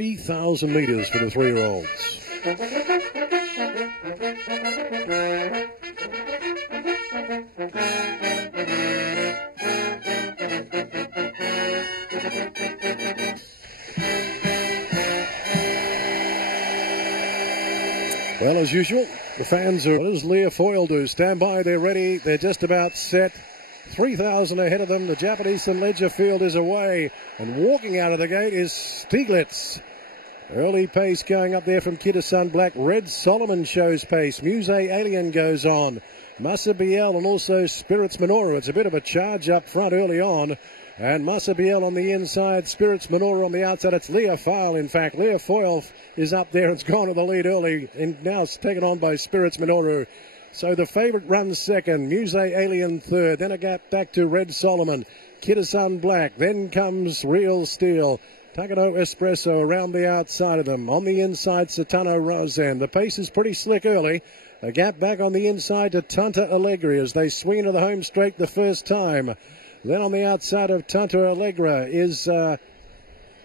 3,000 metres for the 3-year-olds. Well, as usual, the fans are, what does Leah Foyle do? Stand by, they're ready, they're just about set. 3,000 ahead of them. The Japanese St. Ledger field is away, and walking out of the gate is Stieglitz. Early pace going up there from Kitasan Black. Red Solomon shows pace. Muse Alien goes on. Massa Biel and also Spirits Menorah. It's a bit of a charge up front early on. And Massa Biel on the inside, Spirits Menorah on the outside. It's Leah Foyle, in fact. Leah Foyle is up there. It's gone to the lead early, and now it's taken on by Spirits Menorah. So the favourite runs second, Muse Alien third, then a gap back to Red Solomon, Kitasan Black, then comes Real Steel, Takano Espresso around the outside of them. On the inside, Satano Razan. The pace is pretty slick early. A gap back on the inside to Tanta Allegri as they swing into the home straight the first time. Then on the outside of Tanta Allegra is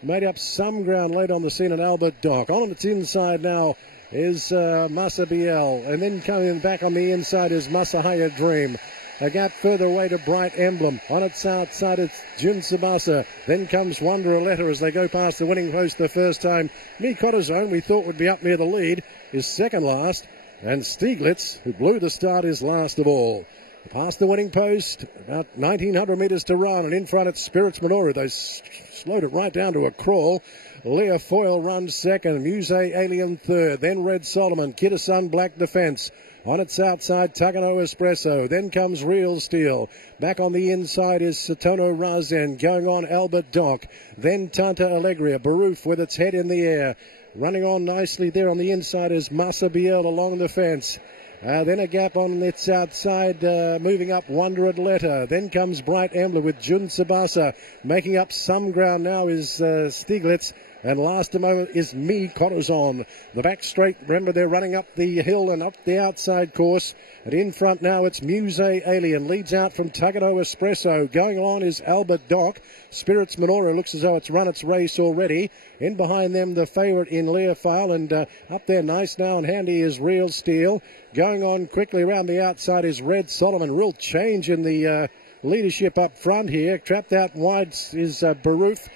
made up some ground late on the scene at Albert Dock. On its inside now is Massa Biel, and then coming back on the inside is Masahaya Dream. A gap further away to Bright Emblem. On its outside it's Jun Tsubasa. Then comes Wanderer Letter as they go past the winning post the first time. Mikotazone, we thought would be up near the lead, is second last, and Stieglitz, who blew the start, is last of all. Past the winning post, about 1,900 metres to run, and in front it's Spirits Menorah. They slowed it right down to a crawl. Leah Foyle runs second, Muse Alien third, then Red Solomon, Kitasan Black defence. On its outside, Takano Espresso. Then comes Real Steel. Back on the inside is Satono Razen. Going on Albert Dock. Then Tanta Allegria. Baroof with its head in the air. Running on nicely there on the inside is Massa Biel along the fence. Then a gap on its outside, moving up Wanderer Letter. Then comes Bright Emblem with Jun Tsubasa. Making up some ground now is Stieglitz. And last a moment is Mi Corazon. The back straight, remember they're running up the hill and up the outside course. And in front now it's Muse Alien. Leads out from Takano Espresso. Going on is Albert Dock. Spirits Menorah looks as though it's run its race already. In behind them the favourite in Leah Foyle. And up there nice now and handy is Real Steel. Going on quickly around the outside is Red Solomon. Real change in the leadership up front here. Trapped out wide is Baroof.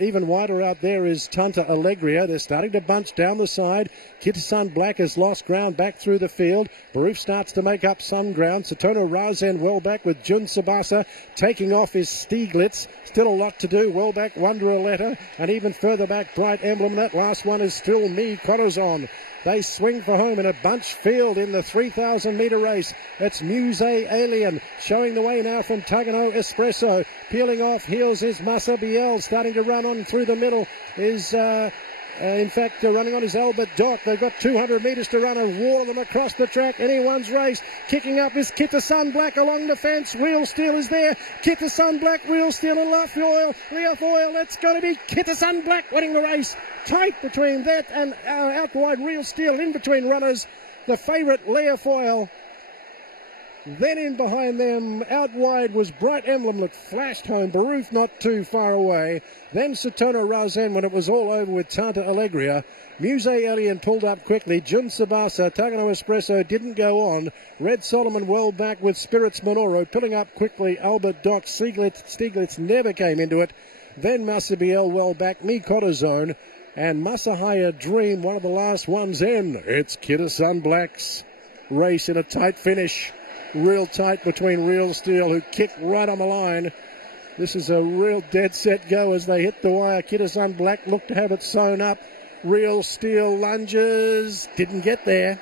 Even wider out there is Tanta Allegria. They're starting to bunch down the side. Kitasan Black has lost ground back through the field. Baroof starts to make up some ground. Satono Razen well back with Jun Tsubasa. Taking off is Stieglitz. Still a lot to do. Well back Wanderer Letter. And even further back Bright Emblem. That last one is still Mi Corazon. They swing for home in a bunch field in the 3,000 metre race. It's Muse Alien showing the way now from Takano Espresso. Peeling off heels is Massa Biel. Starting to run on through the middle is, running on is Albert Dock. They've got 200 metres to run and wall them across the track. Anyone's race. Kicking up is Kitasan Black along the fence. Real Steel is there. Kitasan Black, Real Steel and Leah Foyle. It's going to be Kitasan Black winning the race. Tight between that and out wide Real Steel in between runners. The favourite Leah Foyle. Then in behind them, out wide was Bright Emblem that flashed home. Baroof not too far away. Then Satono Razen when it was all over with Tanta Allegria. Muse Alien pulled up quickly. Jun Tsubasa, Takano Espresso didn't go on. Red Solomon well back with Spirits Menorah. Pulling up quickly, Albert Dock. Stieglitz never came into it. Then Massa Biel well back. Mi Corazon and Masahaya Dream, one of the last ones in. It's Kitasan Black's race in a tight finish. Real tight between Real Steel, who kicked right on the line. This is a real dead set go as they hit the wire. Kitasan Black looked to have it sewn up. Real Steel lunges. Didn't get there.